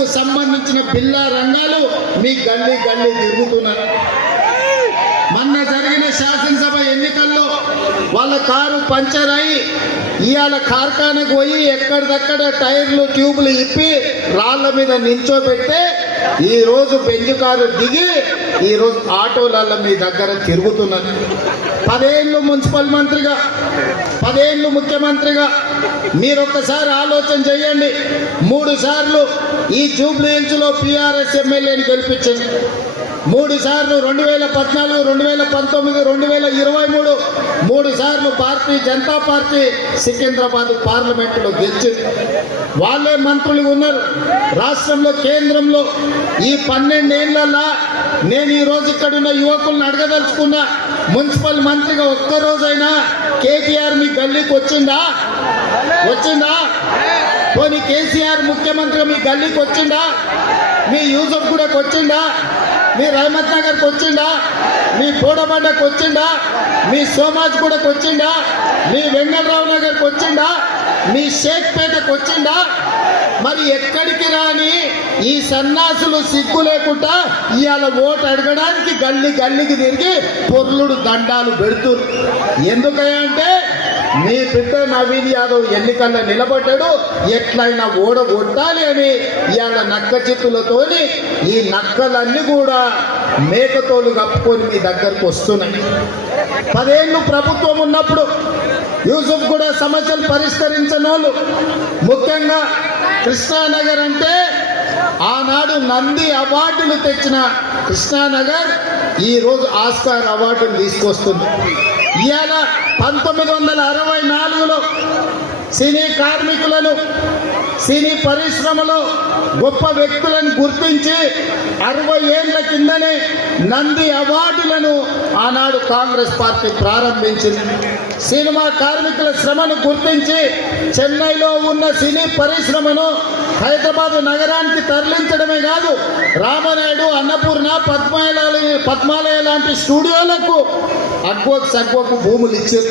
కు సంబంధించిన బిల్లా రంగాలు మీ గల్లీ గల్లీ తిరుగుతున్నారు. మొన్న జరిగిన శాసనసభ ఎన్నికల్లో వాళ్ళ కారు పంచర్ అయి ఇవాళ కార్ఖానకు పోయి ఎక్కడిదక్కడ టైర్లు ట్యూబులు ఇప్పి రాళ్ల మీద నించోబెడితే ఈరోజు బెంజు కారు దిగి ఈరోజు ఆటోలలో మీ దగ్గర తిరుగుతున్నది. 10 ఏళ్ళు మున్సిపల్ మంత్రిగా, 10 ఏళ్ళు ముఖ్యమంత్రిగా మీరు ఒక్కసారి ఆలోచన చేయండి. 3 సార్లు ఈ జూబ్లీ హిల్స్లో PRS ఎమ్మెల్యేని గెలిపించింది. 3 సార్లు 2014, 2019, 2023 3 సార్లు భారతీయ జనతా పార్టీ సికింద్రాబాద్ పార్లమెంటులో గెలిచింది. వాళ్ళే మంత్రులు ఉన్నారు రాష్ట్రంలో, కేంద్రంలో. ఈ 12 ఏళ్లలో నేను ఈరోజు ఇక్కడున్న యువకులను అడగదలుచుకున్నా, మున్సిపల్ మంత్రిగా ఒక్కరోజైనా కేటీఆర్ మీ గల్లీకి వచ్చిందా? పోనీ కేసీఆర్ ముఖ్యమంత్రిగా మీ గల్లీకి వచ్చిందా? మీ యూసఫ్ గూడకు వచ్చిందా? మీ రహమత్ నగర్కి వచ్చిందా? మీ బోడబండకు వచ్చిందా? మీ సోమాజ్ గూడకు వచ్చిందా? మీ వెంగళరావు నగర్కి వచ్చిందా? మీ షేక్పేటకు వచ్చిందా? మరి ఎక్కడికి రాని ఈ సన్నాసులు సిగ్గు లేకుండా ఇవాళ ఓటు అడగడానికి గల్లీ గల్లీకి తిరిగి పొర్లుడు దండాలు పెడుతున్నారు. ఎందుకంటే మీ బిడ్డ నవీన్ యాదవ్ ఎన్నికల్లో నిలబడ్డాడు, ఎట్లయినా ఓడగొట్టాలి అని ఇవాళ నక్క చిత్తులతోని ఈ నక్కలన్నీ కూడా మేకతోలు కప్పుకొని మీ దగ్గరకు వస్తున్నాయి. 10 ఏళ్ళు ప్రభుత్వం ఉన్నప్పుడు యూసుఫ్ కూడా సమస్యలు పరిష్కరించిన వాళ్ళు, ముఖ్యంగా కృష్ణానగర్ అంటే ఆనాడు నంది అవార్డులు తెచ్చిన కృష్ణానగర్ ఈరోజు ఆస్కార్ అవార్డును తీసుకొస్తుంది. ఇవాళ 1964లో సినీ కార్మికులను, సినీ పరిశ్రమలో గొప్ప వ్యక్తులను గుర్తించి 60 ఏళ్ల కిందనే నంది అవార్డులను ఆనాడు కాంగ్రెస్ పార్టీ ప్రారంభించింది. సినిమా కార్మికుల శ్రమను గుర్తించి చెన్నైలో ఉన్న సినీ పరిశ్రమను హైదరాబాద్ నగరానికి తరలించడమే కాదు, రామనాయుడు, అన్నపూర్ణ, పద్మాలయ లాంటి స్టూడియోలకు అగ్వకు సగ్వకు భూములు ఇచ్చారు.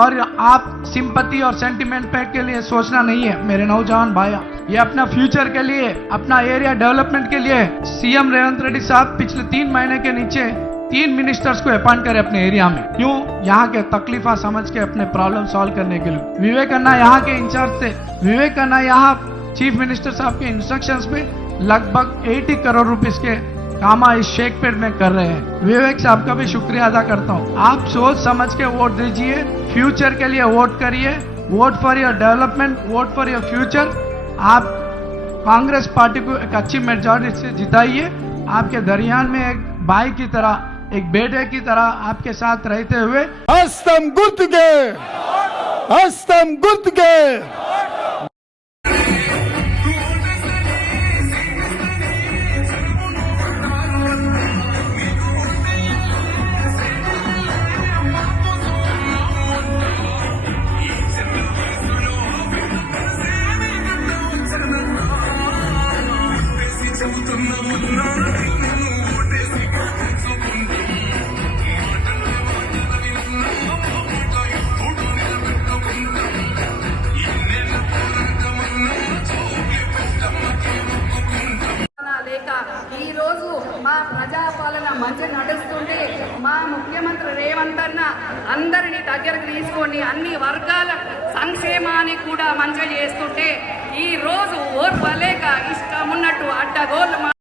और आप सिंपैथी और सेंटिमेंट के लिए सोचना नहीं है मेरे नौजवान भाइयों, ये अपना फ्यूचर के लिए, अपना एरिया डेवलपमेंट के लिए सीएम रेवंत रेड्डी साहब पिछले 3 महीने के नीचे 3 मिनिस्टर्स को अपॉइंट करे अपने एरिया में। क्यों? यहाँ के तकलीफा समझ के अपने प्रॉब्लम सॉल्व करने के लिए। विवेक अन्ना यहाँ के इंचार्ज थे। विवेक अन्ना यहाँ चीफ मिनिस्टर साहब के इंस्ट्रक्शंस पे लगभग 80 करोड़ रुपीस के काम इस शेखपेट में कर रहे हैं। विवेक साहब का भी शुक्रिया अदा करता हूँ। आप सोच समझ के वोट दीजिए, फ्यूचर के लिए वोट करिए, vote for your development, vote for your future. आप कांग्रेस पार्टी को एक अच्छी मेजॉरिटी से जिताइए। आपके दरमियान में एक भाई की तरह, एक बेटे की तरह आपके साथ रहते हुए हस्तम गुर्द के మా ప్రజాపాలన మంచి నడుస్తుంది. మా ముఖ్యమంత్రి రేవంత్ అన్న అందరినీ దగ్గరకు తీసుకొని అన్ని వర్గాల సంక్షేమాన్ని కూడా మంచిగా చేస్తుంటే ఈ రోజు ఓర్వలేక ఇష్టమున్నట్టు అడ్డగోలు